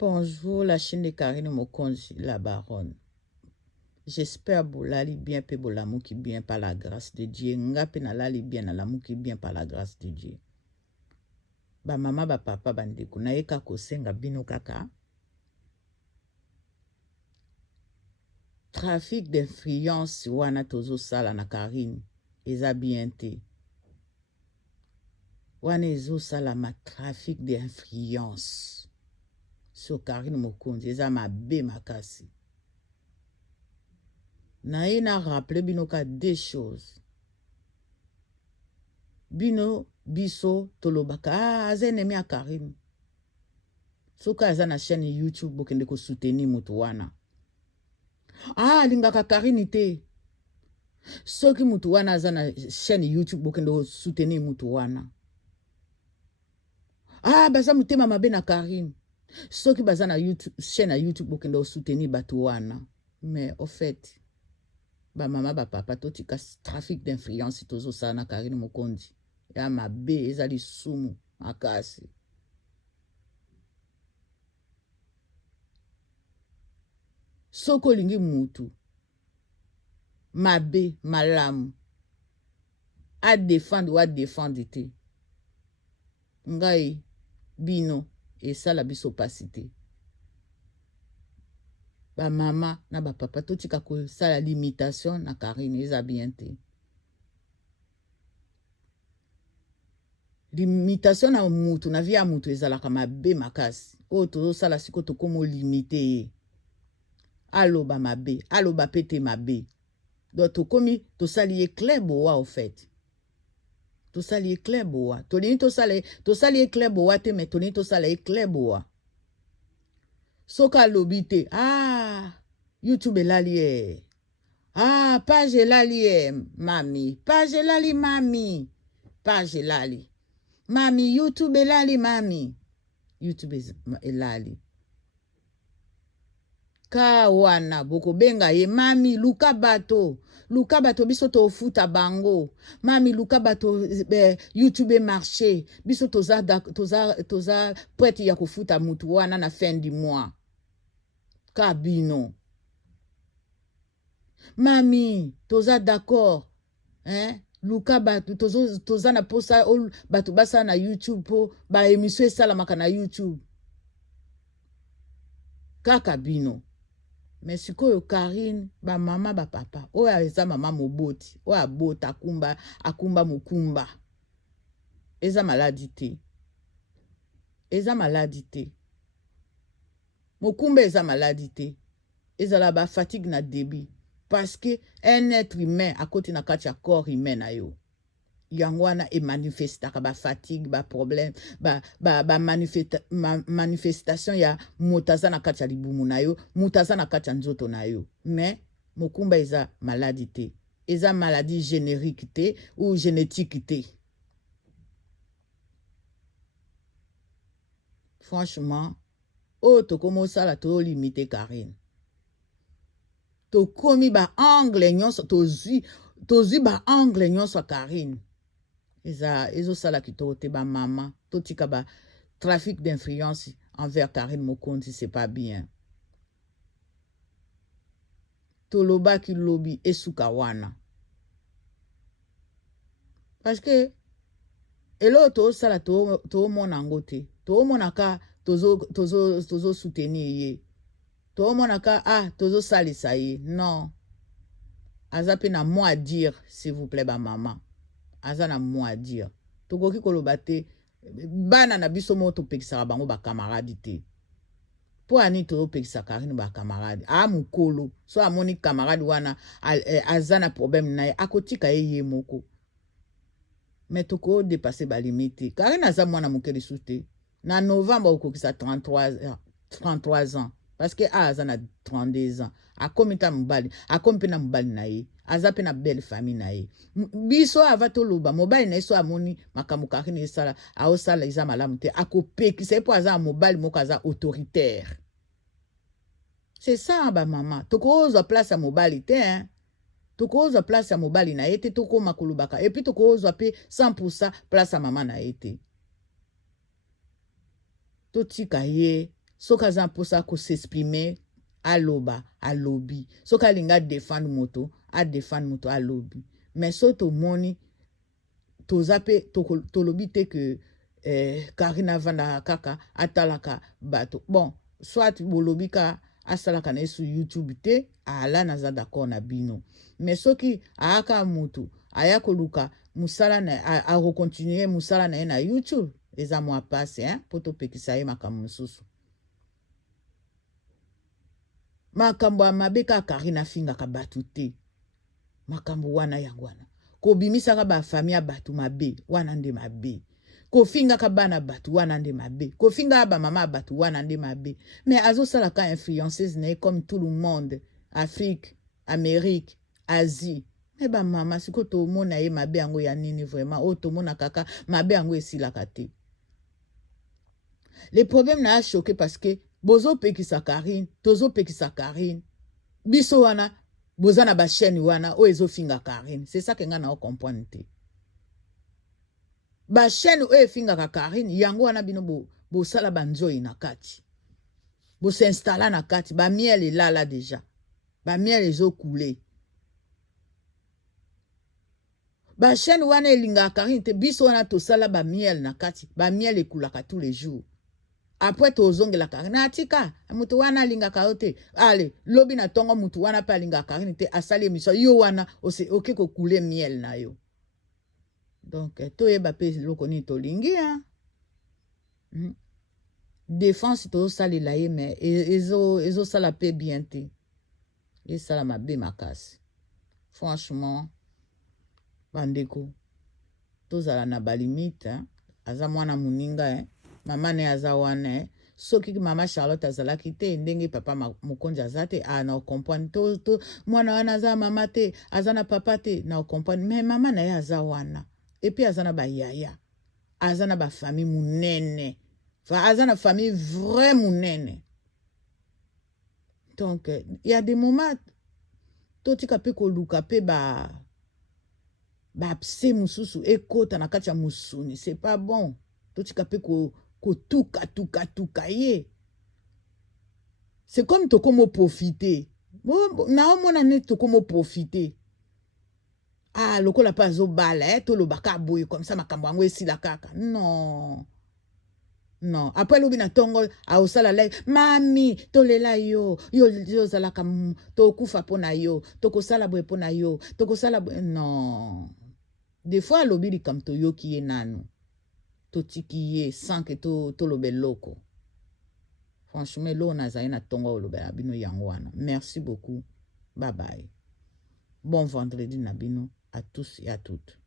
Bonjour, la chaîne de Karine Mokonzi, la baronne. J'espère que vous allez bien, que vous allez bien par la grâce de Dieu. Ngape na lali bien, na l'amour qui bien par la grâce de Dieu. Ba maman, ba papa, bandeko, na eka kosenga bino kaka. Trafic d'influence wana tozo sala na Karine, eza bien te. Wana ezo sala ma trafic d'influence. So Karine Mokonzi, eza mabe makasi. Na ye na rappelé bino ka deux choses. Bino biso tolobaka azenemi a Karine. Soka aza na chaîne YouTube bokende ko soutenir mutu wana. Lingaka Karine te. Soki mutu wana aza na chaîne YouTube bokende ko soutenir mutu wana. Baza mutema mabe na Karine. Soki baza na YouTube chaîne YouTube bokende ko soutenir batu wana. Mais au fait ba mama ba papa totika trafic d'influence tozo sana Karine Mokonzi. Ya mabe ezali sumu makasi. Soko lingi mutu mabe malamu a défendre ou a défendre te. Ngai bino esala biso pasite. Ba mama na ba papa totika ko sala limitation na Karine eza bien te. Limitation na mutu na via mutu ezalaka mabe makasi. Tozo sala siko to komo limité. Aloba mabe, aloba pete mabe. Donc to komi to sali éclair boa au fait. To sali éclair boa. To lini to sali éclair boa te mais to lini to sali éclair boa. Soka lobite. YouTube elali. Page elali mami. Page elali mami. Page elali. Mami, YouTube elali mami. YouTube elali. Ka wana boko benga ye mami luka bato biso to futa bango mami luka bato YouTube marché biso toza prête ya kufuta mutu wana na fin du mois kabino mami toza d'accord luka bato toza na posa bato basa na YouTube po ba émission esalamaka na YouTube kaka bino. Mais sikoyo Karine, ba mama ba papa, oya eza mama moboti, oya bota akumba mukumba. Eza maladie te. Eza maladie te. Mukumba eza maladie te. Eza la ba fatigue na débit. Parce que un être humain à côté na kati ya corps humain na yo. Yangwana e manifestaka ba fatigue, ba problème, manifestation ya mutaza na kati ya libumu na yo, mutaza na kati ya nzoto na yo. Mais mukumba eza maladie te. Eza maladie générique te ou génétique te. Franchement, to komo sala to limité Karine. To komi ba angle nyonso tozi ba angle nyonso Karine. Ezo sala kitoko te ba mama totika ba trafic d'influence envers Karine Mokonzi, c'est pas bien. Toloba ki lobi esuka wana. Parce que elo to sala to monango te. To monaka tozo soutenir ye. To monaka tozo salisa ye. Non. Azape na mot à dire s'il vous plaît ba mama. Azana mot à dire. Tokoki kolobate bana na biso moto pekisaka bango ba camarade te. Po ani to pekisa Karine ba camarade. Mukolo. So amoni camarade wana azana problème na ye akotika ye moko. Mais toko dépasser ba limite. Karine aza mwana mokeli sute. Na novembre okokisa 33 ans. Parce que azana 32 ans. Akomita mubali. Akompena mubali na ye. Azape na belle famille na ye. Biso avato loba. Mobali na yeso amoni makamu Karine esala. Aosala iza malamu te. Akopeki. C'est pour aza mobali moko aza autoritaire. C'est ça ba mama. Toko ozo place ya mobali te hein. Toko ozo place ya mobali na ete toko makulubaka. Et puis toko ozo pe 100% place ya mama na ete. Totika ye soki aza mposa s'exprimer aloba alobi soki alingi adefendre moto adefendre moto alobi mais so tomoni toza mpe tolobi te ke Karine avandaka kaka atalaka bato bon soit bolobi ka asalaka na ye sur YouTube te ala naza d'accord na bino mais soki ayaka motu aya koluka musala na akokontinue musala na ye na YouTube eza mwa pase mpo topekisa ye makambo mosusu makambo ya mabe kaka Karine afingaka bato te makambo wana yango wana kobimisaka bafamille ya bato mabe wana nde mabe kofingaka bana bato wana nde mabe kofingaka bamama ya bato wana nde mabe mais azosalaka influenceuse na ye comme tout le monde Afrique Amérique Asie mais bamama siko tomona ye mabe yango ya nini vraiment oyo tomona kaka mabe yango esilaka te le problème na ya choqué parce que bozopekisa Karine tozopekisa Karine biso wana boza na bachaîne wana oyo ezofinga Karine c'est ça que nga na comprendre te bachaîne oyo efingaka Karine yango wana bino bosala banzoi na kati bosinstalla na kati bamiel elala deja bamiel ezokule bachaîne wana elingaka Karine te biso wana tosala bamiel na kati bamiel ekulaka tous les jours après tozongela Karine atika mutu wana alingaka yo te ale lobi na tongo mutu wana pa alingaka Karine te asali émission yo wana oke kokule miel na yo donc toyeba pe loko nini tolingi défense tozosalela ye mais ezosala pe bien te esala mabe makasi franchement bandeko tozala na balimite aza mwana moninga mama ne aza wana soki mama Charlotte azalaki te ndenge papa mokonzi aza te na okomprendre to mwana wana aza mama te aza na papa te na okomprendre mais mama na ye aza wana epuis aza na bayaya aza na bafamille munene aza na famille vrai munene donc il y a des moments totika pe koluka pe bapse mususu ekota na kati ya musuni c'est pas bon totika pe kotuka ye c'est comme tokomo profiter naomona ne tokomo profiter lokola pa azobala tolobaka boye comme ça makambo yango esila kaka non après lobi na tongo aosala live mami tolela yo ozalaka tokufa mpo na yo tokosala boye mpo na yo tokosala boye non des fois alobi likambo toyoki ye nanu totiki ye sans que tolobe loko franchement lo nazali na tongo olobela bino yango wana merci beaucoup bye bye bon vendredi na bino à tous et à toutes.